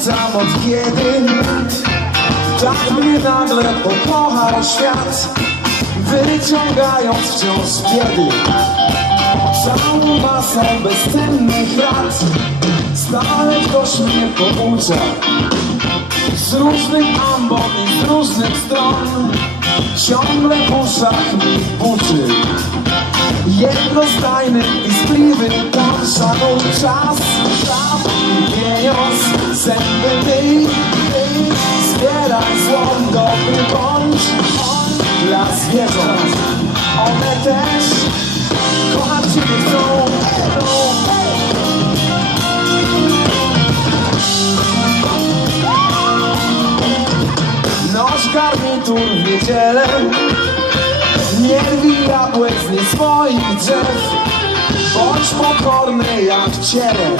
kiedy tak mnie nagle pokochał świat Wyciągając wciąż biedy Całą masę bezcennych lat Stale ktoś mnie poucza Z różnych ambon i z różnych stron. Ciągle w uszach mi buczy Jednostajny i skliwy tam szanuj czas, czas i pieniądz, myj, myj, zbieraj złom, dobry bądź, bądź dla zwierząt. One też kochać Ciebie chcą. Noś garnitur w niedzielę nie rwij jabłek nie swoich drzew Bądź pokorny jak ciele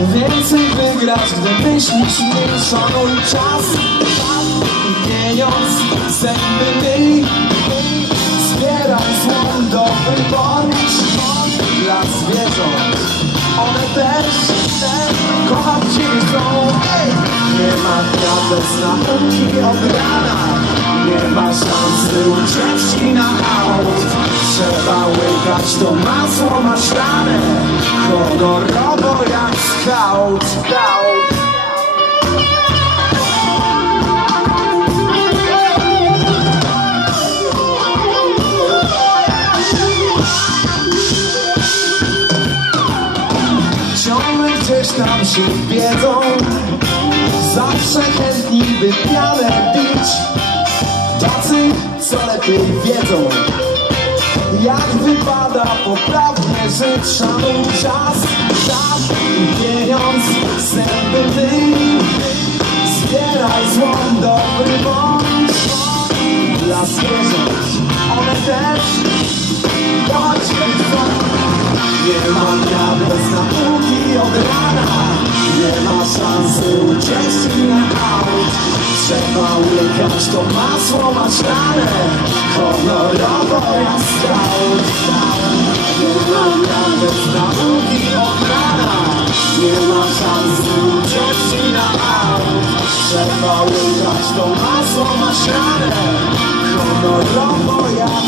Więcej wygrasz, gdy myślisz mniej Szanuj czas, czas i pieniądz Zęby myj, Zbieraj złom, bądź bądź Dla zwierząt One też, też kochać Ciebie chcą! Nie ma dnia bez nauki od rana. Nie ma szansy uciec ci na aut. Trzeba łykać to masło maślane. Honorowo jak scout Scout. Ciągle gdzieś tam się wiedzą. Zawsze chętni by pianę bić Tacy, co lepiej wiedzą Jak wypada poprawnie żyć Szanuj czas, czas i pieniądz Zęby myj, zbieraj złom Dobry bądź dla zwierząt. One też się chcą. Nie ma dnia bez nauki od rana. Nie ma szansy ucieczki na aut Trzeba łykać to masło maślane Trzeba łykać to masło maślane. Honorowo jak